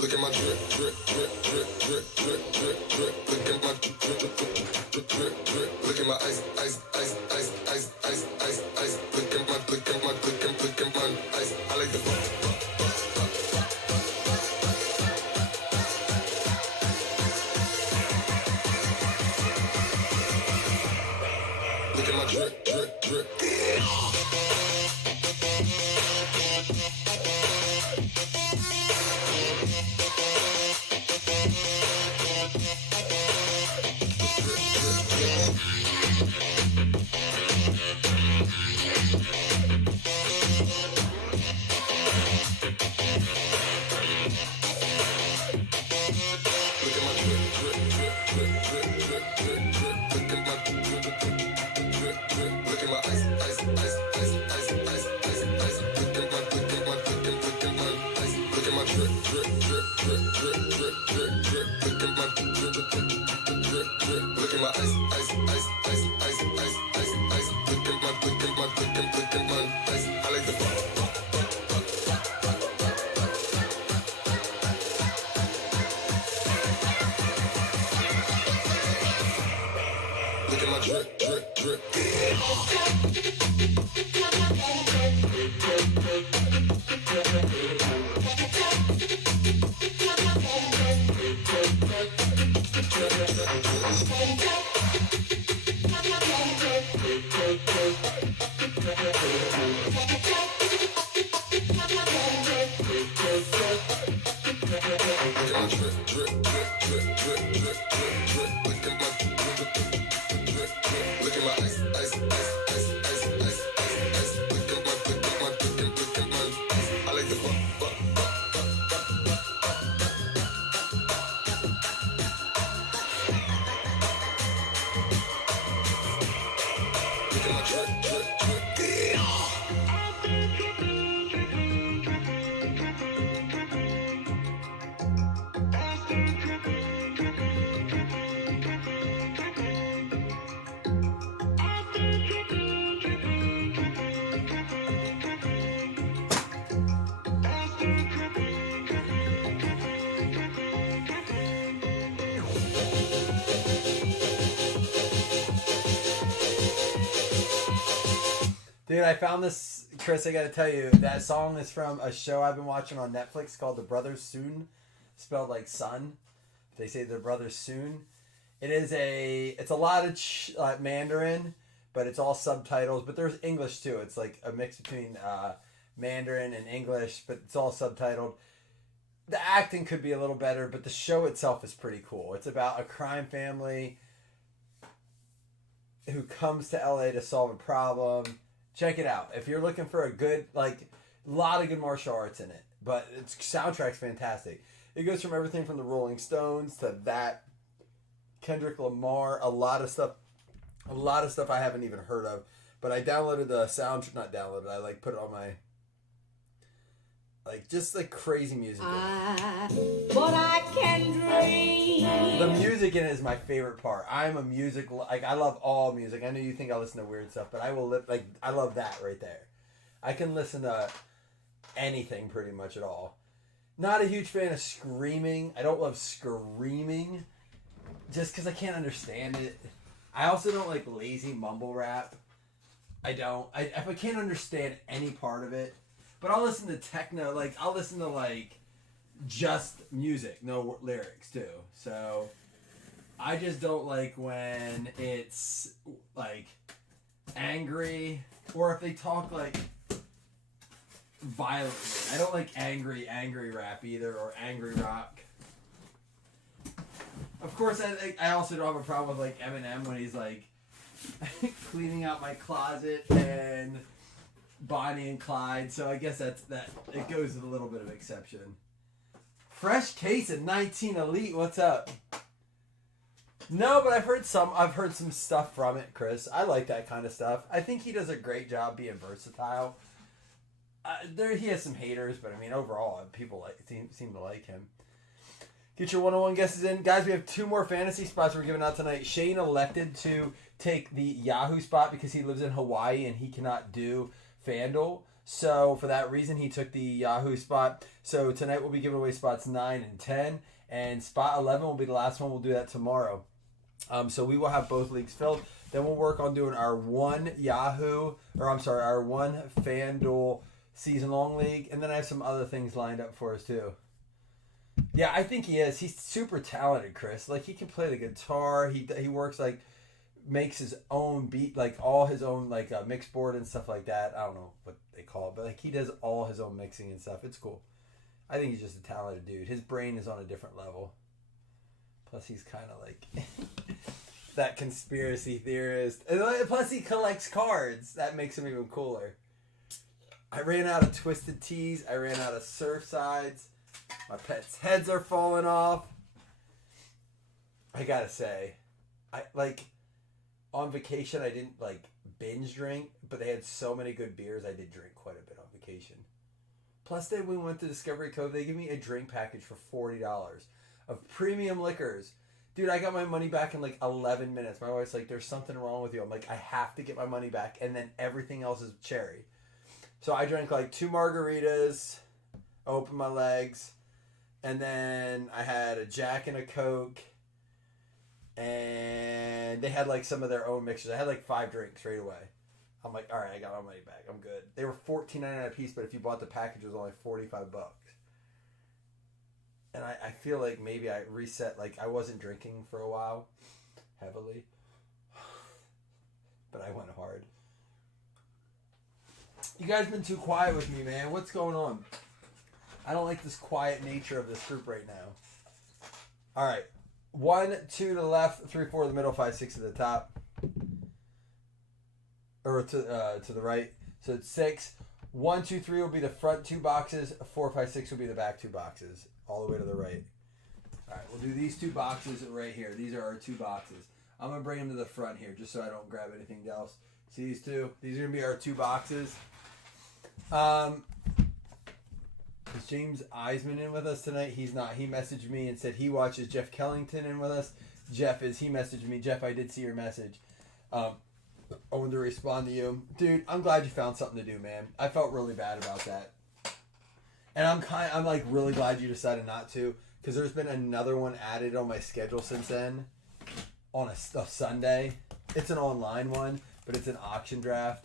Look at my drip, drip, drip, drip, drip, drip, drip, drip. Look at my drip, drip, drip, drip, drip, drip. Look at my ice, ice, ice, ice, ice, ice, ice, ice. Look at my, look at my, look at my ice. I like the fuck. Look at my drip, drip, drip. Dude, I found this, Chris, I gotta tell you, that song is from a show I've been watching on Netflix called The Brothers Soon, spelled like son. They say The Brothers Soon. It's a lot of Mandarin, but it's all subtitles, but there's English too. It's like a mix between Mandarin and English, but it's all subtitled. The acting could be a little better, but the show itself is pretty cool. It's about a crime family who comes to LA to solve a problem. Check it out. If you're looking for a good, like, a lot of good martial arts in it. But its soundtrack's fantastic. It goes from everything from the Rolling Stones to that, Kendrick Lamar, a lot of stuff I haven't even heard of. But I downloaded the soundtrack, not downloaded, I put it on my, just crazy music. But I can dream. The music in it is my favorite part. I'm a music, I love all music. I know you think I listen to weird stuff, but I will, I love that right there. I can listen to anything pretty much at all. Not a huge fan of screaming. I don't love screaming just because I can't understand it. I also don't like lazy mumble rap. I don't. If I can't understand any part of it, but I'll listen to techno, I'll listen to just music, no lyrics too. So I just don't like when it's angry, or if they talk violently. I don't like angry rap either, or angry rock. Of course, I also don't have a problem with Eminem when he's cleaning out my closet and Bonnie and Clyde. So I guess that it goes with a little bit of exception. Fresh Case at 19 Elite. What's up? No, but I've heard some stuff from it, Chris. I like that kind of stuff. I think he does a great job being versatile. He has some haters, but I mean overall people seem to like him. Get your one-on-one guesses in. Guys, we have 2 more fantasy spots we're giving out tonight. Shane elected to take the Yahoo spot because he lives in Hawaii and he cannot do FanDuel. So for that reason, he took the Yahoo spot. So tonight we'll be giving away spots 9 and 10. And spot 11 will be the last one. We'll do that tomorrow. So we will have both leagues filled. Then we'll work on doing our one our one FanDuel season-long league. And then I have some other things lined up for us too. Yeah, I think he is. He's super talented, Chris. Like, he can play the guitar. He works, like, makes his own beat, like, all his own, like, mix board and stuff like that. I don't know what they call it, but, like, he does all his own mixing and stuff. It's cool. I think he's just a talented dude. His brain is on a different level. Plus, he's kind of, like, that conspiracy theorist. And plus, he collects cards. That makes him even cooler. I ran out of Twisted Teas. I ran out of Surfsides. My pets' heads are falling off. I gotta say, on vacation, I didn't, like, binge drink, but they had so many good beers, I did drink quite a bit on vacation. Plus, then we went to Discovery Cove. They give me a drink package for $40 of premium liquors. Dude, I got my money back in, like, 11 minutes. My wife's like, there's something wrong with you. I'm like, I have to get my money back, and then everything else is cherry. So I drank, like, 2 margaritas, opened my legs, and then I had a Jack and a Coke, and they had, like, some of their own mixers. I had, like, 5 drinks right away. I'm like, all right, I got my money back. I'm good. They were $14.99 a piece, but if you bought the package, it was only $45. And I feel like maybe I reset, like, I wasn't drinking for a while, heavily, but I went hard. You guys been too quiet with me, man. What's going on? I don't like this quiet nature of this group right now. All right. 1, 2 to the left, 3, 4 to the middle, 5, 6 to the top. Or to the right. So it's 6. 1, 2, 3 will be the front 2 boxes. 4, 5, 6 will be the back 2 boxes. All the way to the right. All right. We'll do these 2 boxes right here. These are our 2 boxes. I'm going to bring them to the front here just so I don't grab anything else. See these 2? These are going to be our 2 boxes. Is James Eisman in with us tonight? He's not. He messaged me and said he watches Jeff Kellington in with us. He messaged me. Jeff, I did see your message. I wanted to respond to you. Dude, I'm glad you found something to do, man. I felt really bad about that. And I'm like really glad you decided not to, because there's been another one added on my schedule since then on a Sunday. It's an online one, but it's an auction draft.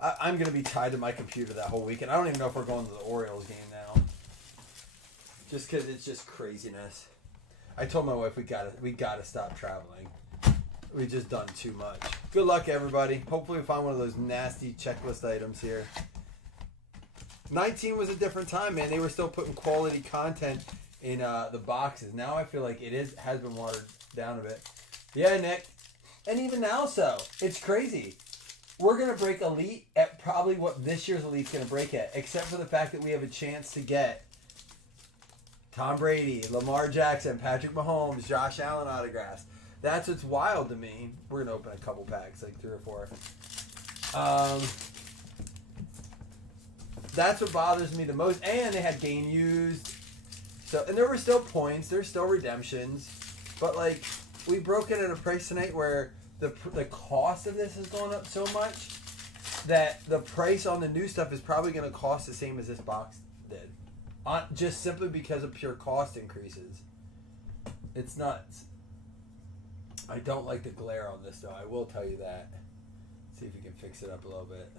I'm going to be tied to my computer that whole weekend. I don't even know if we're going to the Orioles game now. Just because it's just craziness. I told my wife we gotta stop traveling. We've just done too much. Good luck, everybody. Hopefully we find one of those nasty checklist items here. 19 was a different time, man. They were still putting quality content in the boxes. Now I feel like has been watered down a bit. Yeah, Nick. And even now, it's crazy. We're going to break Elite at probably what this year's Elite's going to break at, except for the fact that we have a chance to get Tom Brady, Lamar Jackson, Patrick Mahomes, Josh Allen autographs. That's what's wild to me. We're going to open a couple packs, like 3 or 4. That's what bothers me the most. And they had game used. And there were still points. There's still redemptions. But, like, we broke it at a price tonight where the cost of this has gone up so much that the price on the new stuff is probably going to cost the same as this box did. Just simply because of pure cost increases. It's nuts. I don't like the glare on this, though. I will tell you that. See if we can fix it up a little bit.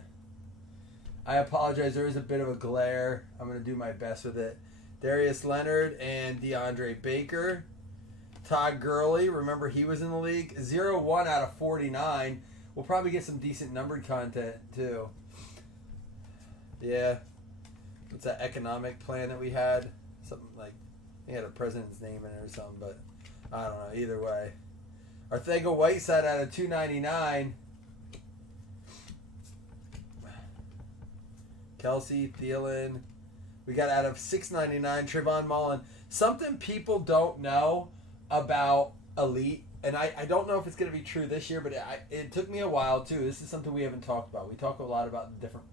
I apologize. There is a bit of a glare. I'm going to do my best with it. Darius Leonard and DeAndre Baker. Todd Gurley, remember he was in the league. 0-1 out of 49. We'll probably get some decent numbered content, too. Yeah. What's that economic plan that we had? Something like, he had a president's name in it or something, but I don't know. Either way. Arthega Whiteside out of 299. Kelsey, Thielen. We got out of 699. Trayvon Mullen. Something people don't know about Elite, and I don't know if it's going to be true this year, but it took me a while too. This is something we haven't talked about. We talk a lot about the different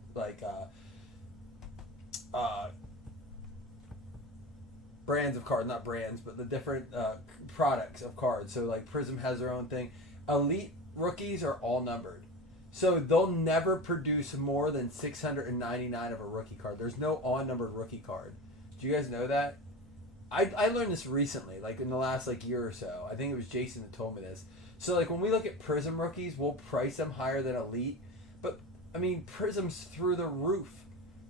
brands of cards, not brands, but the different products of cards. So like Prism has their own thing. Elite rookies are all numbered. So they'll never produce more than 699 of a rookie card. There's no on-numbered rookie card. Do you guys know that? I learned this recently, like in the last like year or so. I think it was Jason that told me this. So like when we look at Prism rookies, we'll price them higher than Elite. But I mean, Prism's through the roof,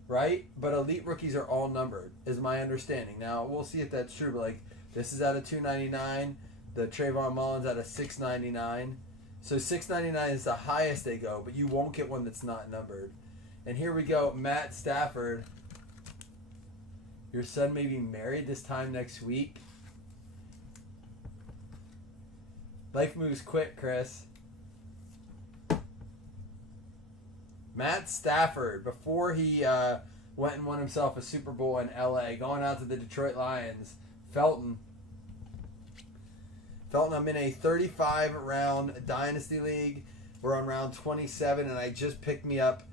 right? But Elite rookies are all numbered, is my understanding. Now we'll see if that's true. But like this is out of 299. The Trayvon Mullins out of 699. So 699 is the highest they go, but you won't get one that's not numbered. And here we go, Matt Stafford. Your son may be married this time next week. Life moves quick, Chris. Matt Stafford, before he went and won himself a Super Bowl in LA, going out to the Detroit Lions. Felton, I'm in a 35-round Dynasty League. We're on round 27, and I just picked me up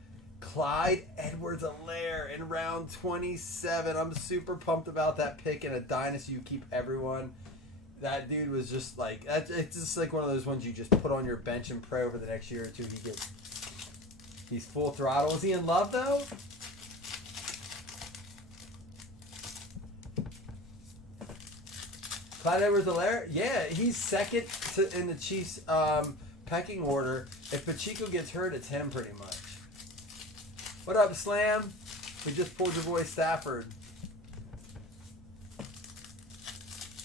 Clyde Edwards-Helaire in round 27. I'm super pumped about that pick in a Dynasty. You keep everyone. That dude was just like, it's just like one of those ones you just put on your bench and pray over the next year or two he's full throttle. Is he in love, though? Clyde Edwards-Helaire? Yeah, he's second in the Chiefs pecking order. If Pacheco gets hurt, it's him pretty much. What up, Slam? We just pulled your boy Stafford.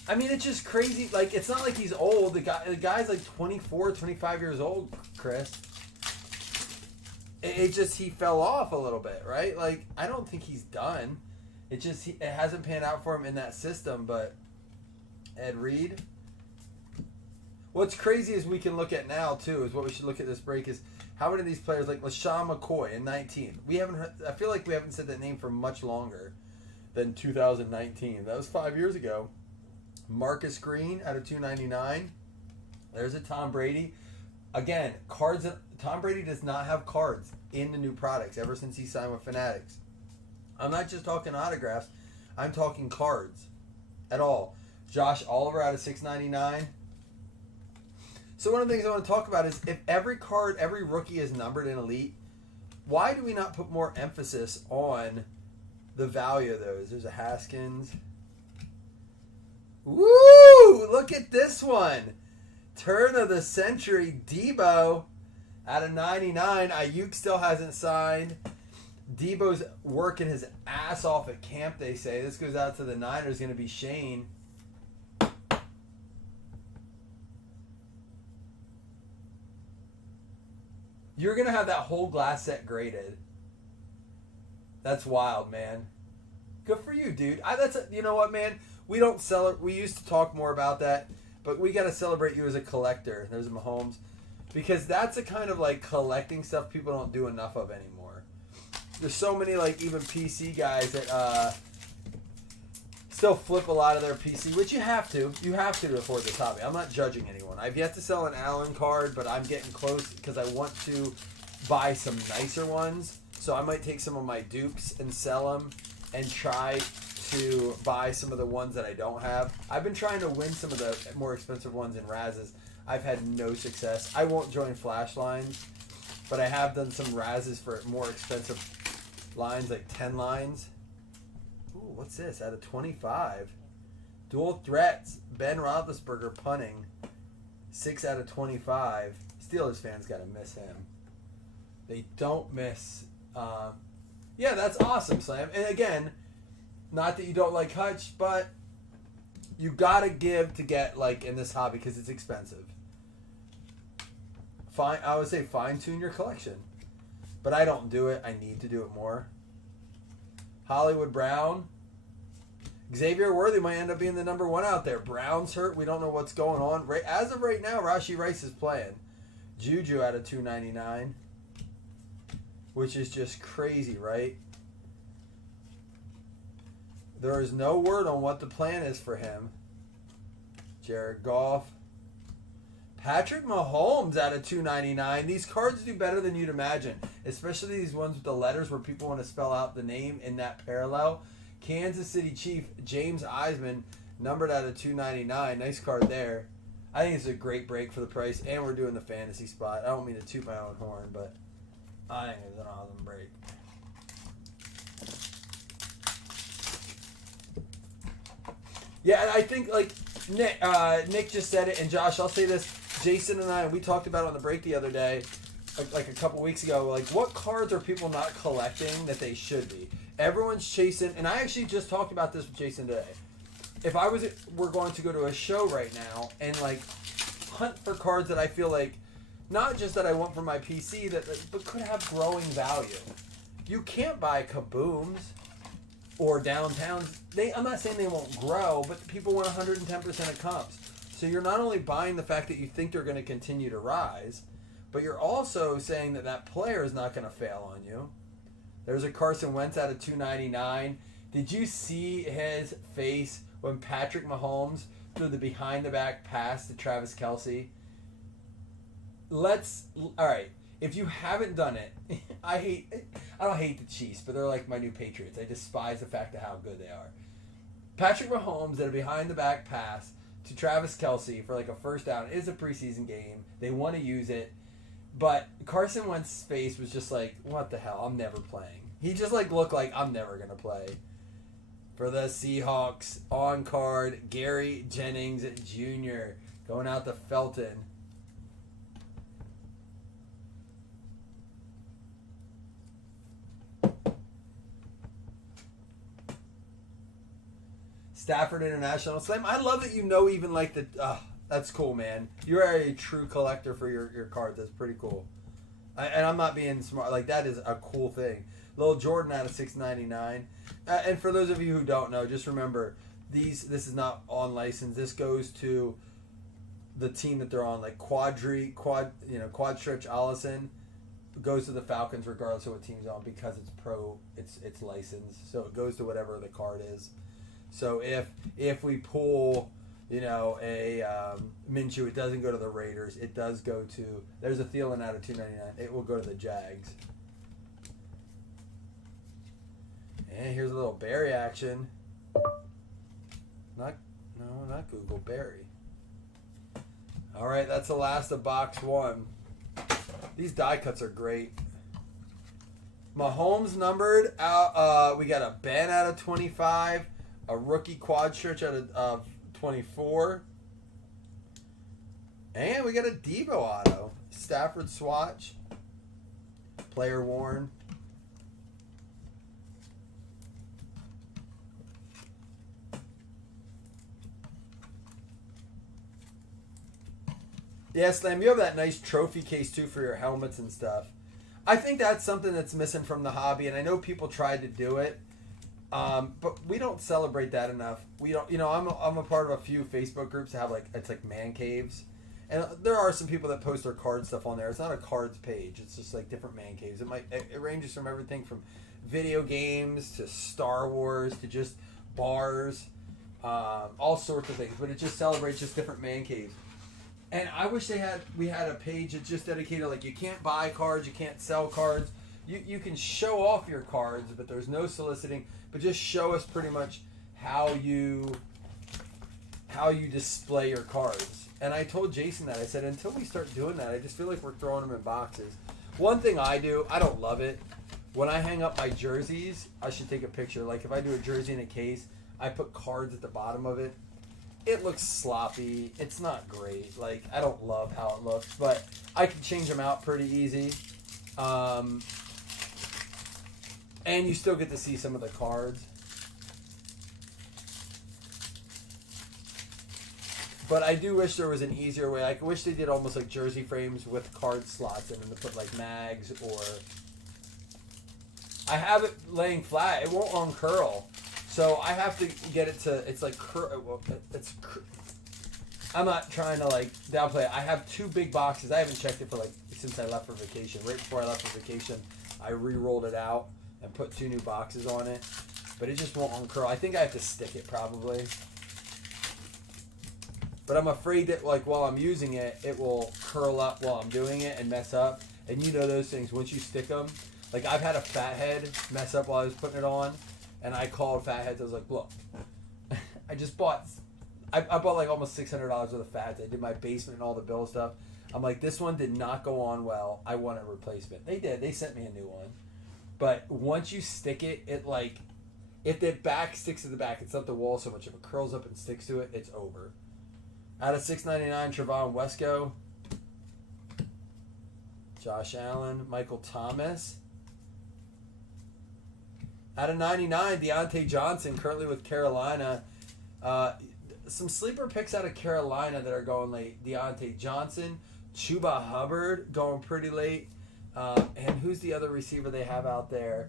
I mean, it's just crazy. Like, it's not like he's old. The guy's like 24, 25 years old, Chris. It just, he fell off a little bit, right? Like, I don't think he's done. It just, it hasn't panned out for him in that system, but Ed Reed. What's crazy is we can look at now, too, is what we should look at this break is how many of these players, like LaShawn McCoy in 19, we haven't heard, I feel like we haven't said that name for much longer than 2019. That was 5 years ago. Marcus Green out of 299. There's a Tom Brady. Again, cards. Tom Brady does not have cards in the new products ever since he signed with Fanatics. I'm not just talking autographs. I'm talking cards at all. Josh Oliver out of 699. So one of the things I want to talk about is if every card, every rookie is numbered in Elite, why do we not put more emphasis on the value of those? There's a Haskins. Woo! Look at this one. Turn of the century, Debo out of 99. Ayuk still hasn't signed. Debo's working his ass off at camp, they say. This goes out to the Niners, going to be Shane. You're going to have that whole glass set graded. That's wild, man. Good for you, dude. You know what, man? We don't sell it. We used to talk more about that, but we got to celebrate you as a collector. There's Mahomes. Because that's a kind of like collecting stuff people don't do enough of anymore. There's so many like even PC guys that still flip a lot of their PC, which you have to. You have to afford this hobby. I'm not judging anyone. I've yet to sell an Allen card, but I'm getting close because I want to buy some nicer ones. So I might take some of my Dukes and sell them and try to buy some of the ones that I don't have. I've been trying to win some of the more expensive ones in Razes. I've had no success. I won't join Flash lines, but I have done some Razes for more expensive lines, like 10 lines. Ooh, what's this? Out of 25. Dual threats. Ben Roethlisberger punting. 6 out of 25. Steelers fans got to miss him. They don't miss. Yeah, that's awesome, Slam. And again, not that you don't like Hutch, but you gotta give to get like in this hobby because it's expensive. I would say fine tune your collection, but I don't do it. I need to do it more. Hollywood Brown, Xavier Worthy might end up being the number one out there. Brown's hurt. We don't know what's going on. Right as of right now, Rashee Rice is playing. Juju out of 299, which is just crazy, right? There is no word on what the plan is for him. Jared Goff. Patrick Mahomes out of 299. These cards do better than you'd imagine, especially these ones with the letters where people want to spell out the name in that parallel. Kansas City Chief James Eisman, numbered out of 299. Nice card there. I think it's a great break for the price, and we're doing the fantasy spot. I don't mean to toot my own horn, but I think it's an awesome break. Yeah, and I think like Nick just said it, and Josh, I'll say this. Jason and I, we talked about it on the break the other day, like a couple weeks ago. Like, what cards are people not collecting that they should be? Everyone's chasing, and I actually just talked about this with Jason today. If we're going to go to a show right now and like hunt for cards that I feel like, not just that I want for my PC, but could have growing value. You can't buy Kabooms or Downtowns. I'm not saying they won't grow, but people want 110% of comps. So you're not only buying the fact that you think they're going to continue to rise, but you're also saying that player is not going to fail on you. There's a Carson Wentz out of 299. Did you see his face when Patrick Mahomes threw the behind-the-back pass to Travis Kelce? All right, if you haven't done it, I don't hate the Chiefs, but they're like my new Patriots. I despise the fact of how good they are. Patrick Mahomes did a behind-the-back pass to Travis Kelce for like a first down. It is a preseason game. They want to use it. But Carson Wentz's face was just like, what the hell? I'm never playing. He just like looked like, I'm never going to play. For the Seahawks, on card, Gary Jennings Jr. going out to Felton. Stafford International Slam. I love that you know even like the... that's cool, man. You're a true collector for your cards. That's pretty cool. And I'm not being smart. Like, that is a cool thing. Lil Jordan out of 699. And for those of you who don't know, just remember, this is not on license. This goes to the team that they're on. Like Quad Stretch Allison goes to the Falcons regardless of what team's on because it's pro. It's licensed. So it goes to whatever the card is. So if we pull, a Minshew, it doesn't go to the Raiders. It does go to, there's a Thielen out of 299. It will go to the Jags. And here's a little Barry action. Not Google, Barry. All right, that's the last of box one. These die cuts are great. Mahomes numbered out. We got a Ben out of 25. A rookie quad stretch out of 24. And we got a Debo auto. Stafford swatch. Player worn. Yeah, Slam, you have that nice trophy case too for your helmets and stuff. I think that's something that's missing from the hobby, and I know people tried to do it. But we don't celebrate that enough. We don't, I'm a part of a few Facebook groups that have it's like man caves, and there are some people that post their card stuff on there. It's not a cards page. It's just like different man caves. It ranges from everything from video games to Star Wars to just bars, all sorts of things. But it just celebrates just different man caves. And I wish we had a page that's just dedicated, like, you can't buy cards, you can't sell cards. You can show off your cards, but there's no soliciting. But just show us pretty much how you display your cards. And I told Jason that. I said, until we start doing that, I just feel like we're throwing them in boxes. One thing I do, I don't love it. When I hang up my jerseys, I should take a picture. Like, if I do a jersey in a case, I put cards at the bottom of it. It looks sloppy. It's not great. Like, I don't love how it looks, but I can change them out pretty easy. And you still get to see some of the cards. But I do wish there was an easier way. I wish they did almost like jersey frames with card slots in them to put like mags or... I have it laying flat. It won't uncurl. So I have to get it to... It's like... I'm not trying to like downplay it. I have two big boxes. I haven't checked it for since I left for vacation. Right before I left for vacation, I re-rolled it out and put two new boxes on it. But it just won't uncurl. I think I have to stick it probably. But I'm afraid that while I'm using it, it will curl up while I'm doing it and mess up. And you know those things, once you stick them. Like I've had a Fathead mess up while I was putting it on. And I called Fatheads. I was like, look, I just bought I bought like almost $600 worth of fads. I did my basement and all the bill stuff. I'm like, this one did not go on well. I want a replacement. They did. They sent me a new one. But once you stick it, it like, if the back sticks to the back, it's not the wall so much. If it curls up and sticks to it, it's over. Out of $6.99, Trevon Wesco, Josh Allen, Michael Thomas. Out of 99, Deontay Johnson, currently with Carolina. Some sleeper picks out of Carolina that are going late. Deontay Johnson, Chuba Hubbard going pretty late. And who's the other receiver they have out there?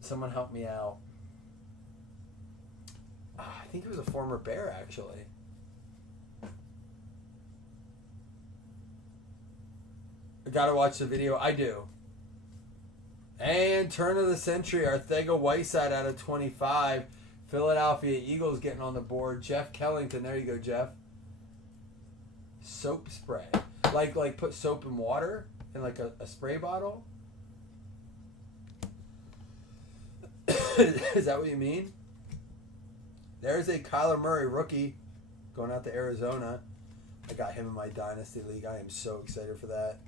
Someone help me out. I think he was a former Bear, actually. I gotta watch the video. I do. And turn of the century, Arcega-Whiteside out of 25. Philadelphia Eagles getting on the board. Jeff Kellington. There you go, Jeff. Soap spray. Like put soap in water in like a spray bottle? Is that what you mean? There's a Kyler Murray rookie going out to Arizona. I got him in my Dynasty League. I am so excited for that.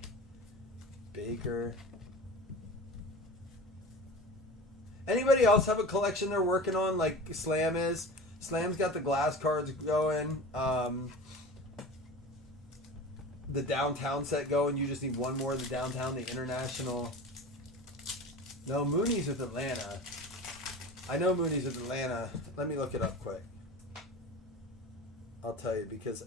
Baker. Anybody else have a collection they're working on like Slam is? Slam's got the glass cards going. The downtown set going. You just need one more of the downtown, the international. No, Mooney's with Atlanta. I know Mooney's with Atlanta. Let me look it up quick. I'll tell you because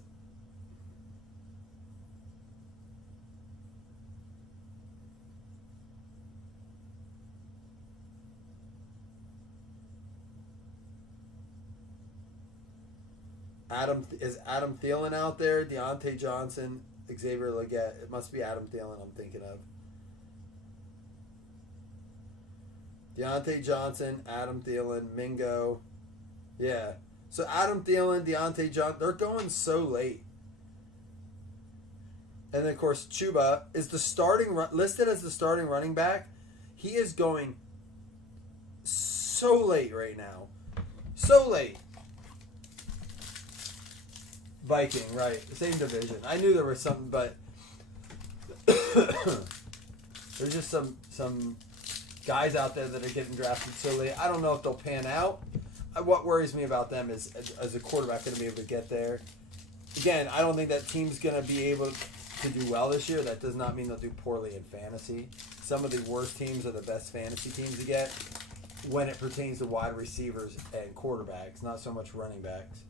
Adam Thielen out there? Deontay Johnson, Xavier Legette. It must be Adam Thielen I'm thinking of. Deontay Johnson, Adam Thielen, Mingo. Yeah. So Adam Thielen, Deontay Johnson, they're going so late. And then, of course, Chuba is the listed as the starting running back. He is going so late right now. So late. Viking, right. Same division. I knew there was something, but there's just some guys out there that are getting drafted so late. I don't know if they'll pan out. What worries me about them is a quarterback going to be able to get there. Again, I don't think that team's going to be able to do well this year. That does not mean they'll do poorly in fantasy. Some of the worst teams are the best fantasy teams to get when it pertains to wide receivers and quarterbacks, not so much running backs.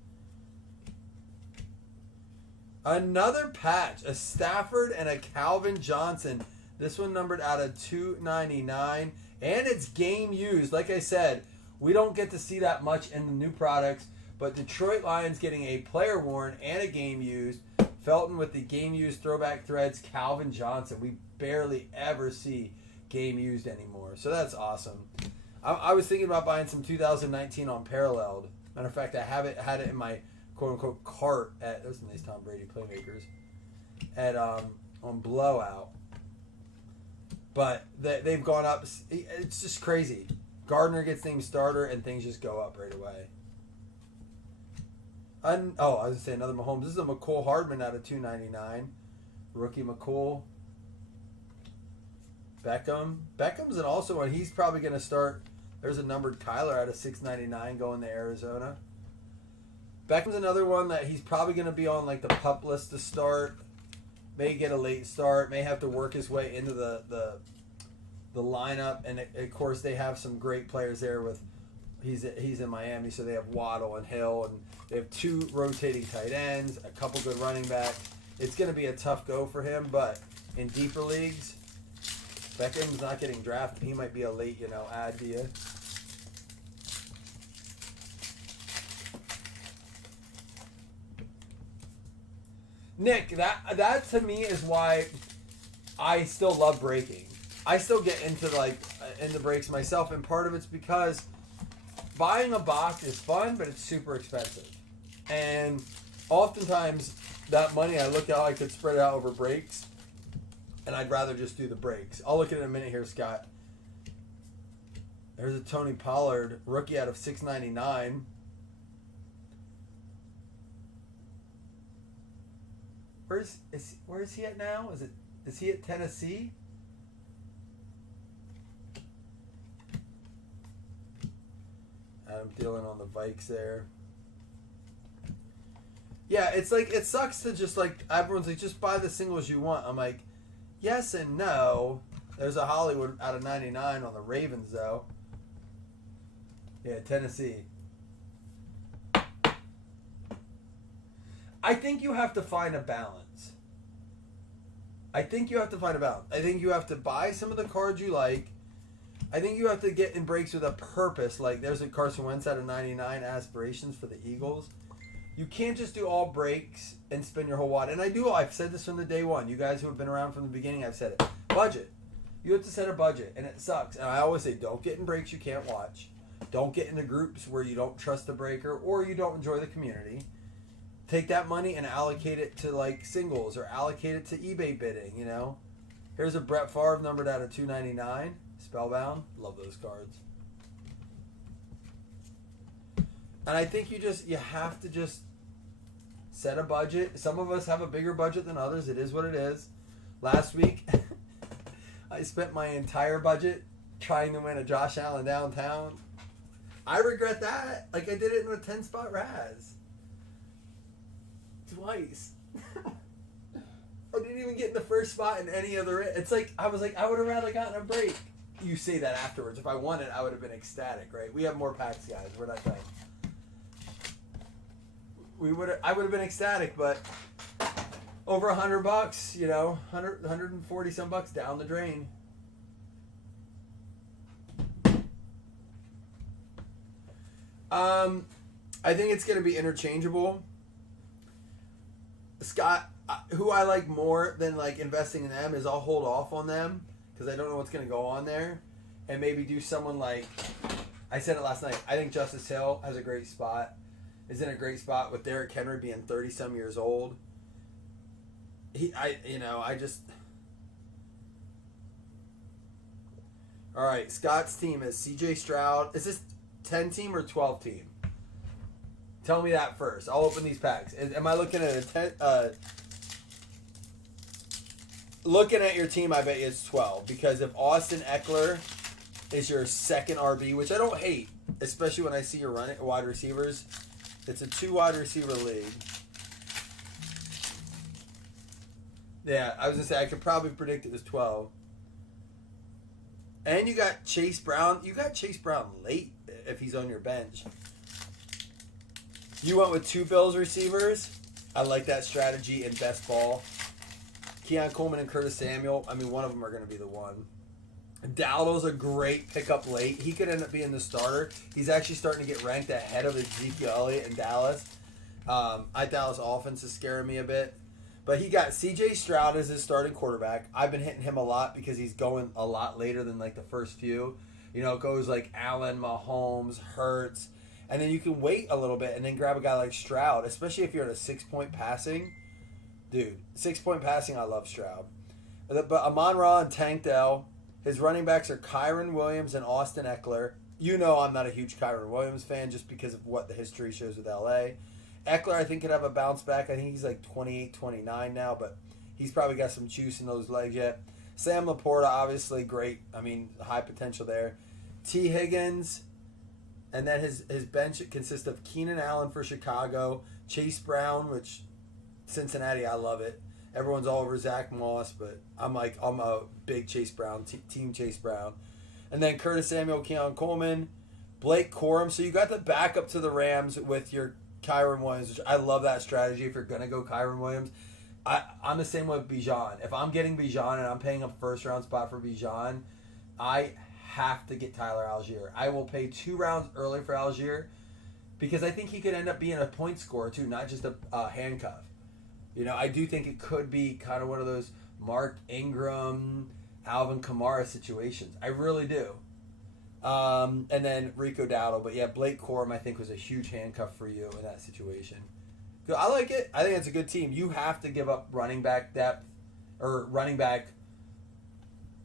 Another patch, a Stafford and a Calvin Johnson. This one numbered out of 299. And it's game used. Like I said, we don't get to see that much in the new products. But Detroit Lions getting a player worn and a game used. Felton with the game used throwback threads. Calvin Johnson. We barely ever see game used anymore. So that's awesome. I was thinking about buying some 2019 on Paralleled. Matter of fact, I had it in my quote-unquote cart at, those are nice Tom Brady playmakers, at on Blowout. But they've gone up. It's just crazy. Gardner gets named starter and things just go up right away. I was going to say another Mahomes. This is a McCole Hardman out of 299. Rookie McCole. Beckham's also one. He's probably going to start. There's a numbered Kyler out of 699 going to Arizona. Beckham's another one that he's probably going to be on like the PUP list to start. May get a late start. May have to work his way into the lineup. And of course, they have some great players there. With he's in Miami, so they have Waddle and Hill, and they have two rotating tight ends, a couple good running backs. It's going to be a tough go for him, but in deeper leagues, Beckham's not getting drafted. He might be a late, add to you. Nick, that to me is why I still love breaking. I still get into into breaks myself, and part of it's because buying a box is fun, but it's super expensive. And oftentimes that money I look at, I could spread it out over breaks, and I'd rather just do the breaks. I'll look at it in a minute here, Scott. There's a Tony Pollard rookie out of 699. Where is he at now? Is he at Tennessee? Adam Thielen on the Vikes there. Yeah, it's like, it sucks to just like, everyone's like, just buy the singles you want. I'm like, yes and no. There's a Hollywood out of 99 on the Ravens though. Yeah, Tennessee. I think you have to find a balance. I think you have to buy some of the cards you like. I think you have to get in breaks with a purpose. Like, there's a Carson Wentz out of 99 aspirations for the Eagles. You can't just do all breaks and spend your whole wad. And I've said this from the day one. You guys who have been around from the beginning, I've said it. Budget. You have to set a budget, and it sucks. And I always say, don't get in breaks you can't watch. Don't get into groups where you don't trust the breaker or you don't enjoy the community. Take that money and allocate it to like singles or allocate it to eBay bidding, you know. Here's a Brett Favre numbered out of 299. Spellbound. Love those cards. And I think you have to just set a budget. Some of us have a bigger budget than others. It is what it is. Last week, I spent my entire budget trying to win a Josh Allen downtown. I regret that. Like, I did it in a 10-spot Raz. Twice. I didn't even get in the first spot in any other. It's like, I was like, I would have rather gotten a break. You say that afterwards. If I won it, I would have been ecstatic, right? We have more packs, guys. We're not done. I would have been ecstatic, but over $100, you know, 140 some bucks down the drain. I think it's going to be interchangeable. Scott, who I like more than like investing in them is I'll hold off on them because I don't know what's going to go on there, and maybe do someone like, I said it last night, I think Justice Hill has a great spot, is in a great spot with Derrick Henry being 30 some years old. All right, Scott's team is CJ Stroud. Is this 10 team or 12 team? Tell me that first. I'll open these packs. Am I looking at a 10? Looking at your team, I bet you it's 12. Because if Austin Eckler is your second RB, which I don't hate, especially when I see your wide receivers, it's a 2 wide receiver league. Yeah, I was going to say, I could probably predict it was 12. And you got Chase Brown. You got Chase Brown late if he's on your bench. You went with 2 Bills receivers. I like that strategy in best ball. Keon Coleman and Curtis Samuel. I mean, one of them are going to be the one. Dowdle's a great pickup late. He could end up being the starter. He's actually starting to get ranked ahead of Ezekiel Elliott in Dallas. Dallas offense is scaring me a bit. But he got C.J. Stroud as his starting quarterback. I've been hitting him a lot because he's going a lot later than like the first few. You know, it goes like Allen, Mahomes, Hurts. And then you can wait a little bit and then grab a guy like Stroud, especially if you're at a 6-point passing. Dude, 6-point passing, I love Stroud. But Amon-Ra and Tank Dell, his running backs are Kyron Williams and Austin Eckler. You know I'm not a huge Kyron Williams fan just because of what the history shows with L.A. Eckler, I think, could have a bounce back. I think he's like 28, 29 now, but he's probably got some juice in those legs yet. Sam Laporta, obviously great. I mean, high potential there. T. Higgins. And then his bench consists of Keenan Allen for Chicago, Chase Brown, which Cincinnati, I love it. Everyone's all over Zach Moss, but I'm a big Chase Brown, team Chase Brown. And then Curtis Samuel, Keon Coleman, Blake Corum. So you got the backup to the Rams with your Kyron Williams, which I love that strategy if you're going to go Kyron Williams. I'm the same way with Bijan. If I'm getting Bijan and I'm paying a first-round spot for Bijan, I have to get Tyler Algier. I will pay 2 rounds early for Algier because I think he could end up being a point scorer too, not just a handcuff. You know, I do think it could be kind of one of those Mark Ingram, Alvin Kamara situations. I really do. And then Rico Dowdle. But yeah, Blake Corum I think was a huge handcuff for you in that situation. I like it. I think it's a good team. You have to give up running back depth or running back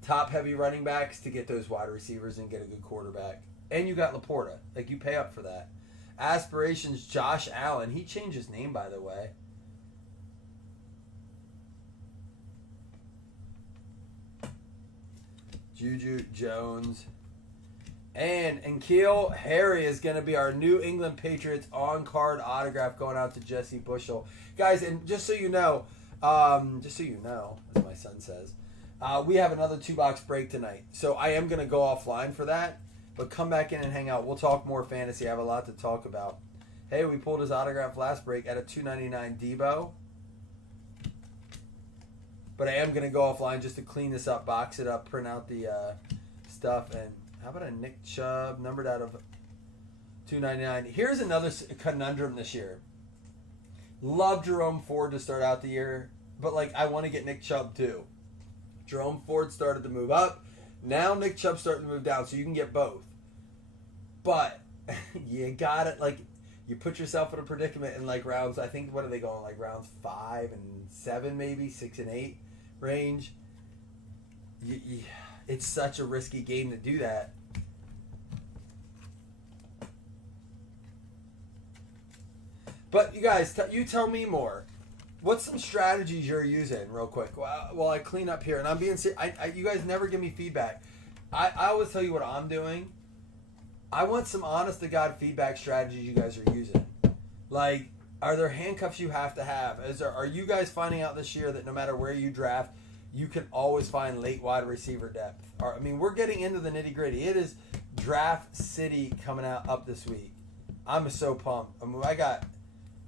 top-heavy running backs to get those wide receivers and get a good quarterback. And you got Laporta. Like, you pay up for that. Aspirations, Josh Allen. He changed his name, by the way. Juju Jones. And Keel Harry is going to be our New England Patriots on-card autograph going out to Jesse Bushel. Guys, and just so you know, as my son says, we have another 2-box break tonight. So I am going to go offline for that, but come back in and hang out. We'll talk more fantasy. I have a lot to talk about. Hey, we pulled his autograph last break at a $2.99 Debo. But I am going to go offline just to clean this up, box it up, print out the stuff. And how about a Nick Chubb, numbered out of $2.99? Here's another conundrum this year. Love Jerome Ford to start out the year, but like I want to get Nick Chubb too. Jerome Ford started to move up. Now Nick Chubb's starting to move down, so you can get both. But you got it. Like you put yourself in a predicament in like rounds. I think what are they going like rounds 5 and 7, maybe 6 and 8 range. It's such a risky game to do that. But you guys, you tell me more. What's some strategies you're using, real quick, while I clean up here? And I'm being serious. You guys never give me feedback. I always tell you what I'm doing. I want some honest-to-God feedback strategies you guys are using. Like, are there handcuffs you have to have? Are you guys finding out this year that no matter where you draft, you can always find late wide receiver depth? I mean, we're getting into the nitty-gritty. It is Draft City coming out up this week. I'm so pumped. I mean,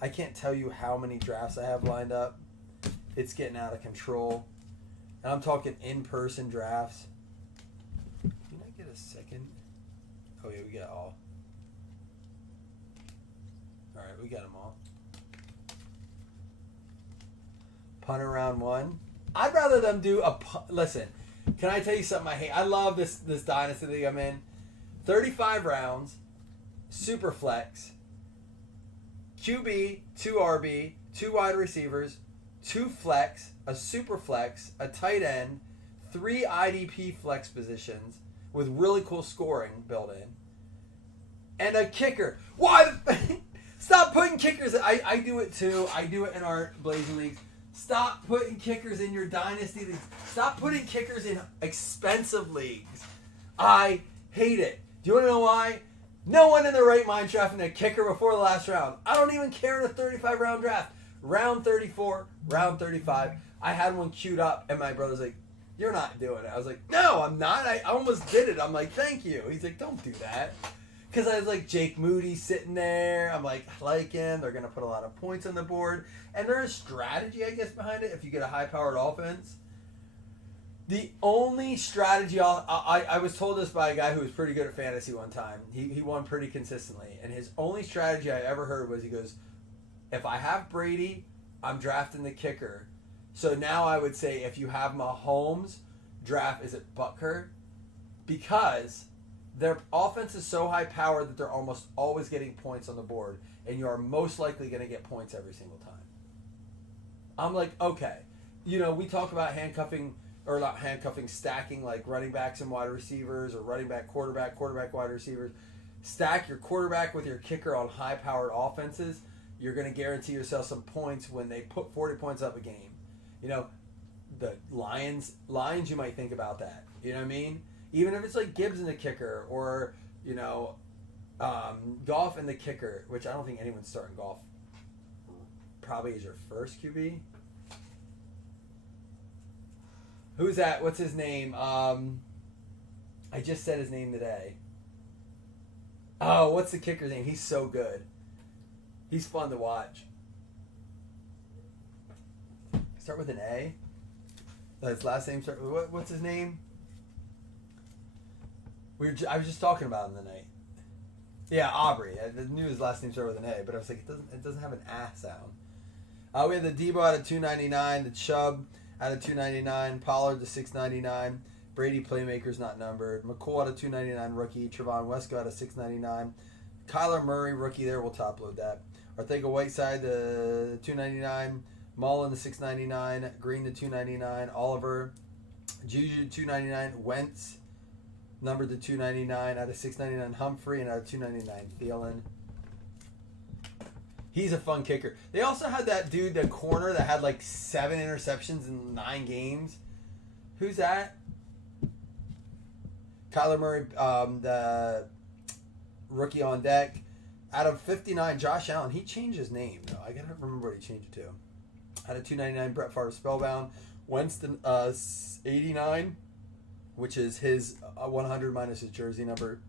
I can't tell you how many drafts I have lined up. It's getting out of control. And I'm talking in-person drafts. Can I get a second? Oh, yeah, we got all. All right, we got them all. Punter round 1. I'd rather them do a listen. Can I tell you something I hate? I love this dynasty league I'm in. 35 rounds, super flex, QB, 2 RB, 2 wide receivers, 2 flex, a super flex, a tight end, 3 IDP flex positions with really cool scoring built in, and a kicker. Why? Stop putting kickers. I do it too. I do it in our Blazing leagues. Stop putting kickers in your dynasty leagues. Stop putting kickers in expensive leagues. I hate it. Do you want to know why? No one in their right mind drafting a kicker before the last round. I don't even care in a 35-round draft. Round 34, round 35. I had one queued up, and my brother's like, "You're not doing it." I was like, "No, I'm not. I almost did it." I'm like, "Thank you." He's like, "Don't do that." Because I was like, Jake Moody sitting there. I'm like, I like him. They're going to put a lot of points on the board. And there is strategy, I guess, behind it if you get a high-powered offense. The only strategy I was told this by a guy who was pretty good at fantasy one time. He won pretty consistently. And his only strategy I ever heard was he goes, if I have Brady, I'm drafting the kicker. So now I would say if you have Mahomes, draft, is it Butker? Because their offense is so high-powered that they're almost always getting points on the board. And you are most likely going to get points every single time. I'm like, okay. You know, we talk about handcuffing, or not handcuffing, stacking like running backs and wide receivers, or running back, quarterback, wide receivers. Stack your quarterback with your kicker on high-powered offenses. You're going to guarantee yourself some points when they put 40 points up a game. You know, the Lions, you might think about that. You know what I mean? Even if it's like Gibbs in the kicker, or, you know, Goff in the kicker, which I don't think anyone's starting Goff probably as your first QB. Who's that? What's his name? I just said his name today. Oh, what's the kicker's name? He's so good. He's fun to watch. Start with an A. His last name start. What's his name? I was just talking about him tonight. Yeah, Aubrey. I knew his last name started with an A, but I was like, it doesn't have an A sound. We have the Debo out of $2.99, the Chubb out of $2.99, Pollard to $6.99, Brady playmakers not numbered, McCoy out of $2.99 rookie, Trevon Wesco out of $6.99, Kyler Murray rookie there, we'll top load that. Arthega Whiteside to $2.99, Mullen to $6.99, Green to $2.99, Oliver, Juju to $2.99, Wentz numbered to $2.99 out of $6.99, Humphrey, and out of $2.99 Thielen. He's a fun kicker. They also had that dude, the corner, that had like 7 interceptions in 9 games. Who's that? Kyler Murray, the rookie on deck. Out of 59, Josh Allen, he changed his name, though. I gotta remember what he changed it to. Out of 299, Brett Favre, Spellbound. Winston, 89, which is his 100 minus his jersey number.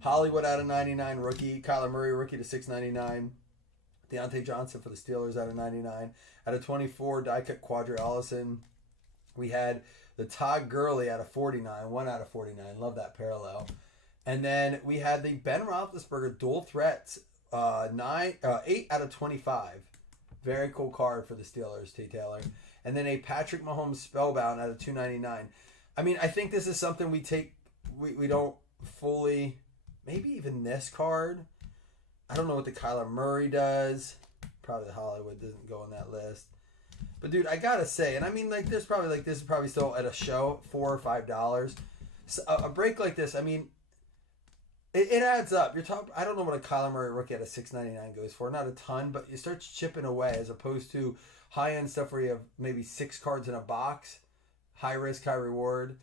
Hollywood out of 99, rookie. Kyler Murray, rookie to 699. Deontay Johnson for the Steelers out of 99. Out of 24, die-cut Quadri Allison. We had the Todd Gurley out of 49, 1 out of 49. Love that parallel. And then we had the Ben Roethlisberger dual threats, 8 out of 25. Very cool card for the Steelers, T. Taylor. And then a Patrick Mahomes Spellbound out of 299. I mean, I think this is something we don't fully, maybe even this card. I don't know what the Kyler Murray does. Probably the Hollywood doesn't go on that list. But dude, I gotta say, and I mean, like, this is probably still at a show $4 or $5. So a break like this, I mean, it adds up. I don't know what a Kyler Murray rookie at a $6.99 goes for. Not a ton, but it starts chipping away as opposed to high end stuff where you have maybe 6 cards in a box, high risk, high reward.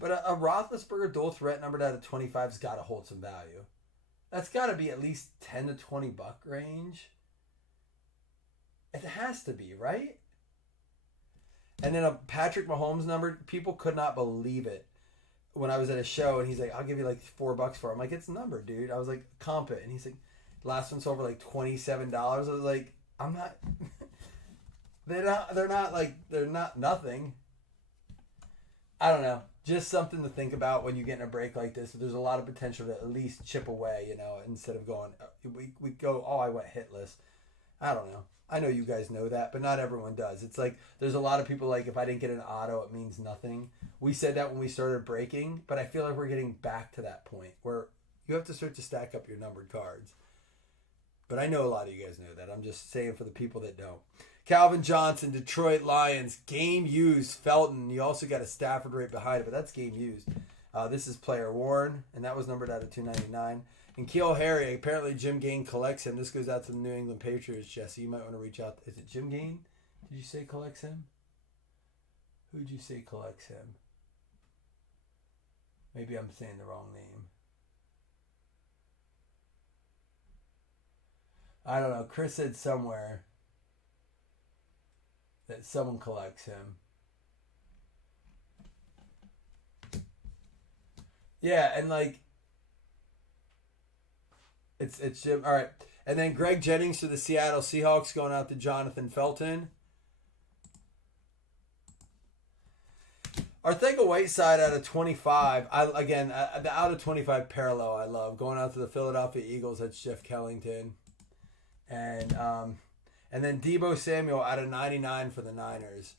But a Roethlisberger dual threat numbered out of 25's got to hold some value. That's got to be at least $10 to $20 range. It has to be, right? And then a Patrick Mahomes number, people could not believe it. When I was at a show and he's like, I'll give you like $4 for it. I'm like, it's numbered, dude. I was like, comp it. And he's like, last one sold for like $27. I was like, I'm not, they're not nothing. I don't know. Just something to think about when you get in a break like this. There's a lot of potential to at least chip away, instead of going, we go, oh, I went hitless. I don't know. I know you guys know that, but not everyone does. It's like there's a lot of people like, if I didn't get an auto, it means nothing. We said that when we started breaking, but I feel like we're getting back to that point where you have to start to stack up your numbered cards. But I know a lot of you guys know that. I'm just saying for the people that don't. Calvin Johnson, Detroit Lions, game used. Felton, you also got a Stafford right behind it, but that's game used. This is player worn, and that was numbered out of 299. And Keel Harry, apparently Jim Gain collects him. This goes out to the New England Patriots, Jesse. You might want to reach out. Is it Jim Gain? Did you say collects him? Who'd you say collects him? Maybe I'm saying the wrong name. I don't know. Chris said somewhere that someone collects him. Yeah, and like, it's Jim. All right. And then Greg Jennings to the Seattle Seahawks going out to Jonathan Felton. Arthega Whiteside out of 25. The out of 25 parallel I love. Going out to the Philadelphia Eagles, that's Jeff Kellington. And then Deebo Samuel out of 99 for the Niners.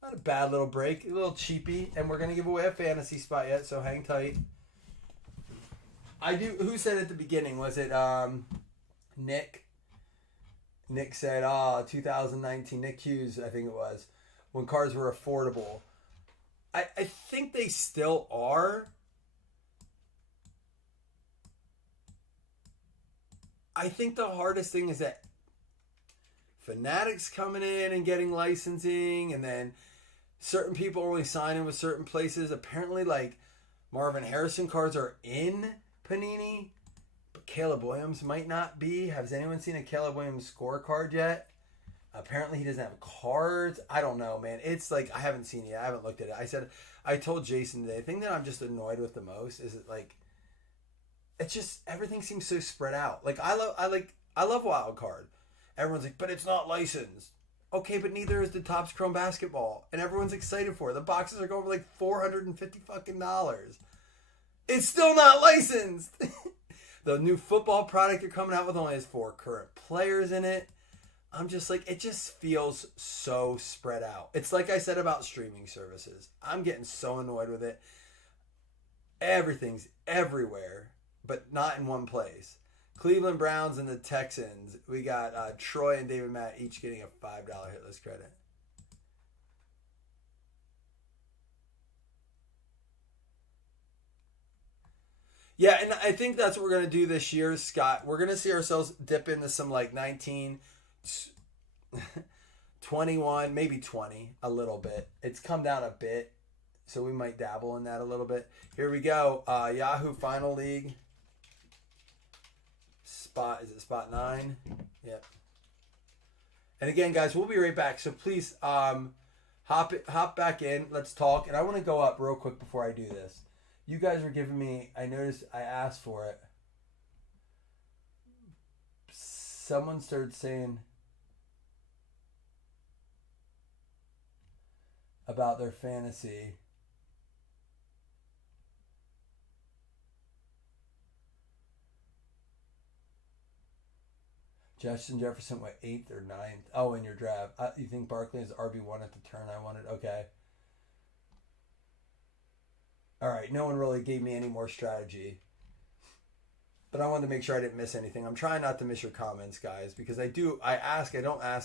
Not a bad little break. A little cheapy. And we're going to give away a fantasy spot yet, so hang tight. Who said at the beginning? Was it Nick? Nick said, 2019. Nick Hughes, I think it was. When cars were affordable. I think they still are. I think the hardest thing is that Fanatics coming in and getting licensing, and then certain people only signing with certain places. Apparently, like, Marvin Harrison cards are in Panini, but Caleb Williams might not be. Has anyone seen a Caleb Williams scorecard yet? Apparently he doesn't have cards. I don't know, man. It's like, I haven't seen it. I haven't looked at it. I told Jason today, the thing that I'm just annoyed with the most is that, like, it's just, everything seems so spread out. Like, I love Wild Card. Everyone's like, but it's not licensed. Okay, but neither is the Topps Chrome Basketball, and everyone's excited for it. The boxes are going for like $450. It's still not licensed. The new football product they're coming out with only has 4 current players in it. I'm just like, it just feels so spread out. It's like I said about streaming services. I'm getting so annoyed with it. Everything's everywhere, but not in one place. Cleveland Browns and the Texans. We got Troy and David Matt each getting a $5 hitless credit. Yeah, and I think that's what we're going to do this year, Scott. We're going to see ourselves dip into some like 19, 21, maybe 20, a little bit. It's come down a bit so we might dabble in that a little bit. Here we go. Yahoo Final League. Is it spot 9? Yep. And again, guys, we'll be right back. So please hop back in. Let's talk. And I want to go up real quick before I do this. You guys were giving me, I noticed I asked for it. Someone started saying about their fantasy. Justin Jefferson, what, 8th or 9th? Oh, in your draft. You think Barkley is RB1 at the turn I wanted? Okay. All right. No one really gave me any more strategy. But I wanted to make sure I didn't miss anything. I'm trying not to miss your comments, guys, because I don't ask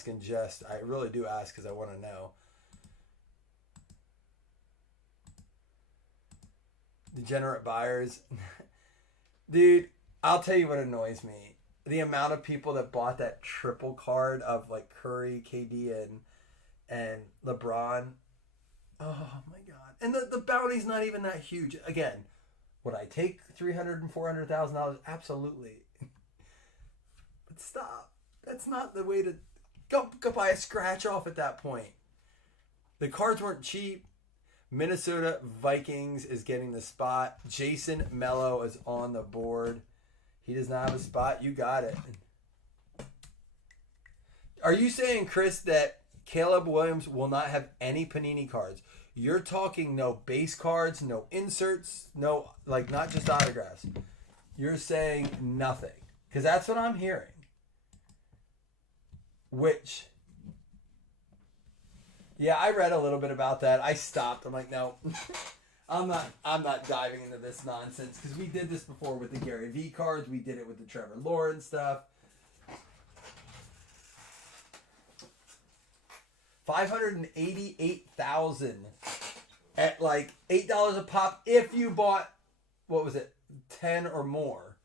in jest. I really do ask because I want to know. Degenerate buyers. Dude, I'll tell you what annoys me. The amount of people that bought that triple card of like Curry, KD, and LeBron. Oh my God. And the bounty's not even that huge. Again, would I take $300,000 and $400,000? Absolutely. But stop. That's not the way to go buy a scratch off at that point. The cards weren't cheap. Minnesota Vikings is getting the spot. Jason Mello is on the board. He does not have a spot. You got it. Are you saying, Chris, that Caleb Williams will not have any Panini cards? You're talking no base cards, no inserts, no, like, not just autographs. You're saying nothing. Because that's what I'm hearing. Which, yeah, I read a little bit about that. I stopped. I'm like, no. I'm not diving into this nonsense because we did this before with the Gary V cards. We did it with the Trevor Lawrence stuff. 588,000 at like $8 a pop if you bought, what was it, 10 or more.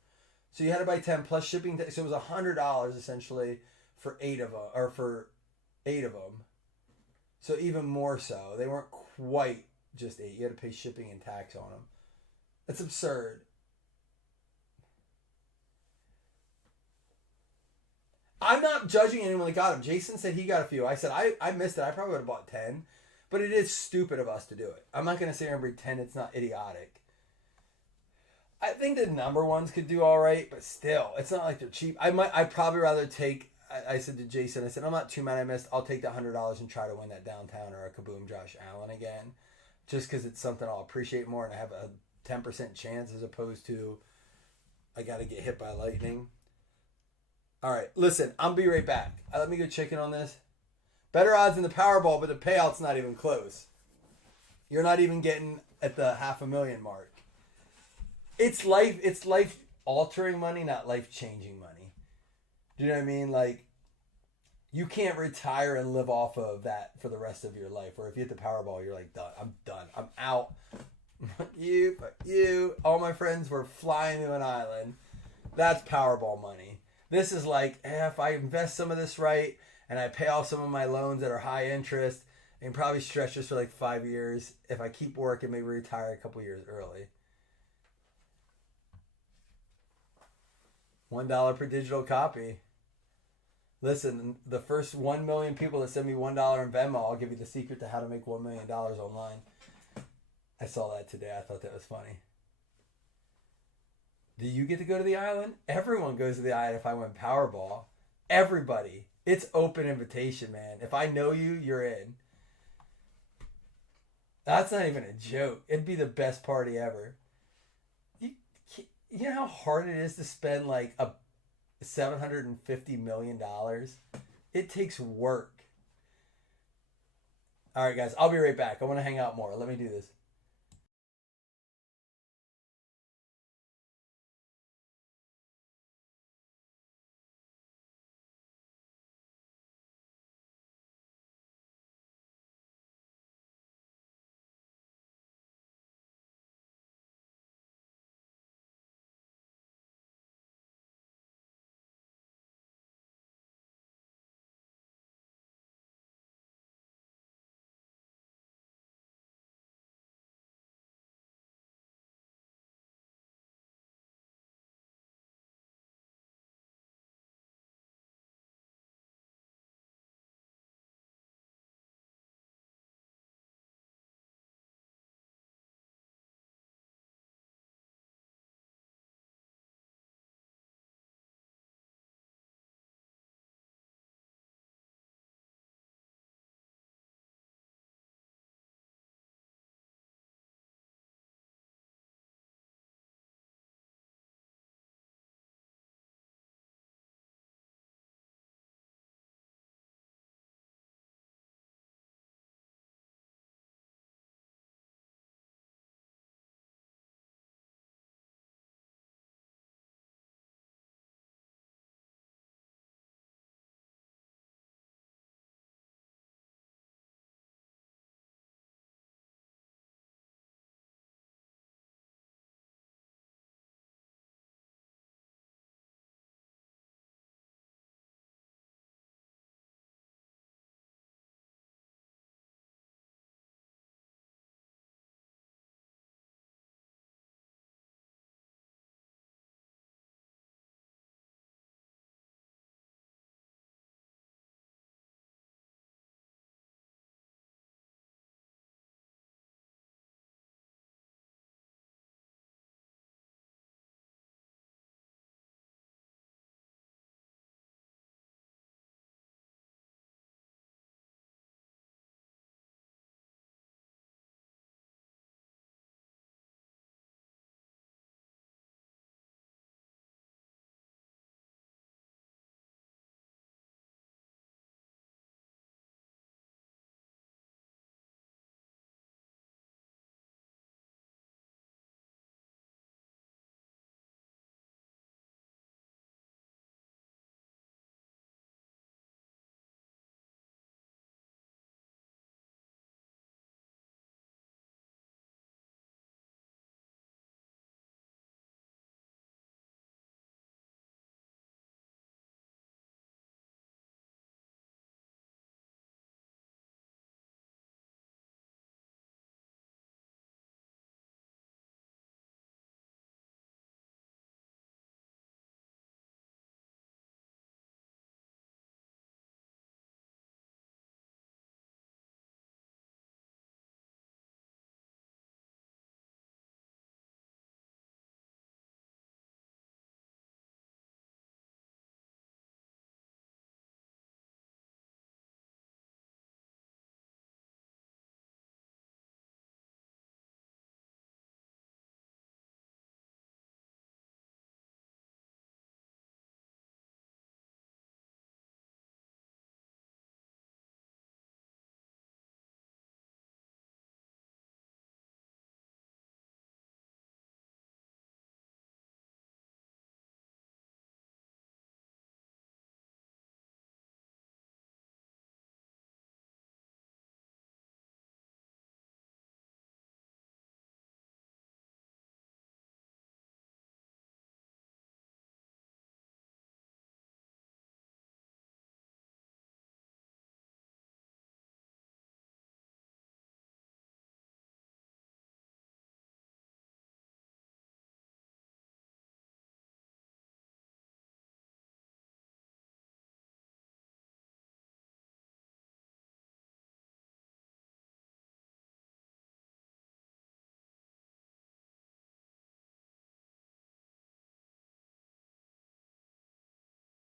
So you had to buy 10 plus shipping. So it was $100 essentially for 8 of them, or for 8 of them. So even more so, they weren't quite just 8. You had to pay shipping and tax on them. That's absurd. I'm not judging anyone that got them. Jason said he got a few. I said I missed it. I probably would have bought 10. But it is stupid of us to do it. I'm not going to say every 10. It's not idiotic. I think the number ones could do all right, but still, it's not like they're cheap. I'd probably rather take, I said to Jason, I said, I'm not too mad I missed. I'll take the $100 and try to win that downtown or a Kaboom Josh Allen again. Just because it's something I'll appreciate more and I have a 10% chance as opposed to I got to get hit by lightning. All right, listen, I'll be right back. Let me go check in on this. Better odds in the Powerball, but the payout's not even close. You're not even getting at the $500,000 mark. It's life altering money, not life changing money. Do you know what I mean? Like, you can't retire and live off of that for the rest of your life. Or if you hit the Powerball, you're like, done. I'm done. I'm out. you. All my friends were flying to an island. That's Powerball money. This is like, if I invest some of this right and I pay off some of my loans that are high interest and probably stretch this for like 5 years, if I keep working, maybe retire a couple years early. $1 per digital copy. Listen, the first 1 million people that send me $1 in Venmo, I'll give you the secret to how to make $1 million online. I saw that today. I thought that was funny. Do you get to go to the island? Everyone goes to the island if I win Powerball. Everybody. It's open invitation, man. If I know you, you're in. That's not even a joke. It'd be the best party ever. You know how hard it is to spend like a $750 million? It takes work. All right, guys. I'll be right back. I want to hang out more. Let me do this.